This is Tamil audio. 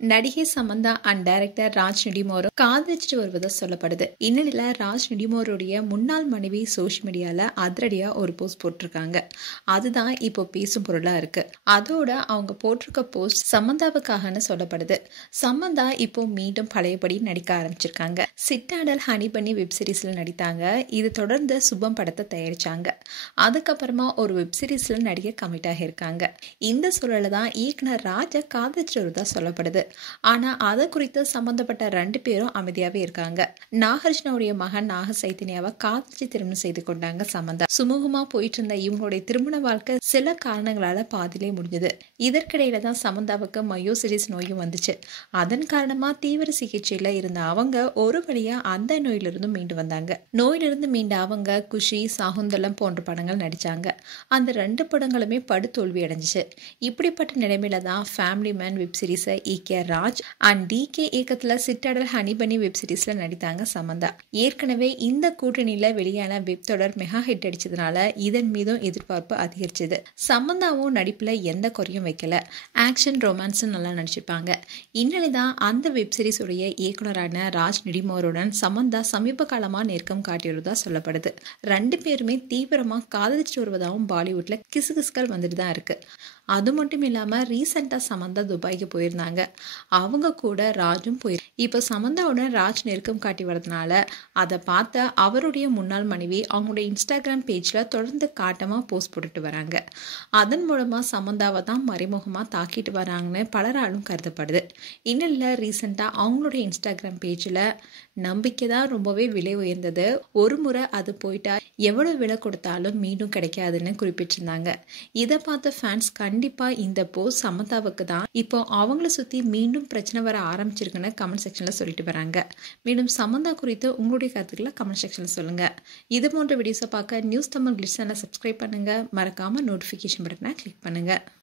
நடிகை சமந்தா அண்ட் டைரக்டர் ராஜ் நெடுமாறன் காதலிச்சுட்டு வருவதா சொல்லப்படுது. இந்நிலையில ராஜ் நெடுமாறனுடைய முன்னாள் மனைவி சோஷியல் மீடியால அதிரடியா ஒரு போஸ்ட் போட்டிருக்காங்க. அதுதான் இப்போ பேசும் பொருளா இருக்கு. அதோட அவங்க போட்டிருக்க போஸ்ட் சமந்தாவுக்காகன்னு சொல்லப்படுது. சமந்தா இப்போ மீண்டும் பழையபடி நடிக்க ஆரம்பிச்சிருக்காங்க. சிட்டாடல் ஹனி பண்ணி வெப் சீரிஸ்ல நடித்தாங்க. இது தொடர்ந்து சுபம் படத்தை தயாரிச்சாங்க. அதுக்கப்புறமா ஒரு வெப் சீரிஸ்ல நடிக்க கமிட் ஆகியிருக்காங்க. இந்த சூழல தான் இயக்குனர் ராஜா காதலிச்சுட்டு வருவதா சொல்லப்படுது. ஆனா அதை குறித்து சம்பந்தப்பட்ட 2 பேரும் அமைதியாவே இருக்காங்க. நாகார்ஜுனாவுடைய மகன் நாக சைத்தன்யாவை காதலிச்சு திருமணம் செய்து கொண்டாங்க சமந்தா. சுமூகமா போயிட்டு இருந்த இவங்களுடைய திருமண வாழ்க்கை சில காரணங்களால பாதியிலே முடிஞ்சது. இதற்கிடையில தான் சமந்தாவுக்கு மயோசிடிஸ் நோயும் வந்துச்சு. அதன் காரணமா தீவிர சிகிச்சையில இருந்த அவங்க ஒரு வழியா அந்த நோயிலிருந்து மீண்டு வந்தாங்க. நோயிலிருந்து மீண்ட அவங்க குஷி, சாகுந்தலம் போன்ற படங்கள் நடிச்சாங்க. அந்த 2 படங்களுமே படுதோல்வி அடைஞ்சிச்சு. இப்படிப்பட்ட நிலைமையில தான் ஃபேமிலி மேன் வெப் சீரிஸை ராஜ் அண்ட் DK இயக்கத்துல சிட்டாடல் ஹனி பண்ணி வெப் சீரிஸ்ல நடித்தாங்க சமந்தா. ஏற்கனவே இந்த கூட்டணியில வெளியான வெப் தொடர் மெகா ஹிட் அடிச்சதுனால இதன் மீதும் எதிர்பார்ப்பு அதிகரிச்சது. சமந்தாவும் நடிப்புல எந்த குறையும் வைக்கல. ஆக்ஷன், ரொமான்ஸ் நல்லா நடிச்சிருப்பாங்க. இந்நிலைதான் அந்த வெப் சீரிஸ் உடைய இயக்குனரான ராஜ் நெடுமாறனுடன் சமந்தா சமீப காலமா நெருக்கம் காட்டியுள்ளதா சொல்லப்படுது. 2 பேருமே தீவிரமா காதலிச்சுட்டு வருவதாகவும் பாலிவுட்ல கிசுகிசுக்கள் வந்துட்டு தான் இருக்கு. அது மட்டும் இல்லாம ரீசெண்டா சமந்தா துபாய்க்கு போயிருந்தாங்க. அவங்க கூட ராஜும் இப்போ சமந்தாவுடன் ராஜ் நெருக்கம் காட்டி வரதுனால அதை பார்த்த அவருடைய முன்னாள் மனைவி அவங்களுடைய இன்ஸ்டாகிராம் பேஜ்ல தொடர்ந்து காட்டமா போஸ்ட் போட்டுட்டு வராங்க. அதன் மூலமா சமந்தாவை தான் மறைமுகமா தாக்கிட்டு வராங்கன்னு பலராலும் கருதப்படுது. இன்னும் ரீசெண்டா அவங்களுடைய இன்ஸ்டாகிராம் பேஜ்ல நம்பிக்கை தான் ரொம்பவே விலை உயர்ந்தது, ஒரு முறை அது போயிட்டா எவ்வளவு விலை கொடுத்தாலும் மீண்டும் கிடைக்காதுன்னு குறிப்பிட்டிருந்தாங்க. இதை பார்த்த ஃபேன்ஸ் கண்டிப்பா இந்த போஸ்ட் சமந்தாவுக்கு தான் இப்போ அவங்கள சுத்தி மீண்டும் பிரச்சனை வர ஆரம்பிச்சிருக்குன்னு கமெண்ட் செக்ஷன்ல சொல்லிட்டு வராங்க. மேலும் சமந்தா குறித்து உங்களுடைய கருத்துக்களை கமெண்ட் செக்ஷன்ல சொல்லுங்க. இது போன்ற வீடியோஸை பார்க்க நியூஸ் தமிழ் கிளிட்ஸ் சேனலை சப்ஸ்கிரைப் பண்ணுங்க. மறக்காம நோட்டிஃபிகேஷன் பட்டனை கிளிக் பண்ணுங்க.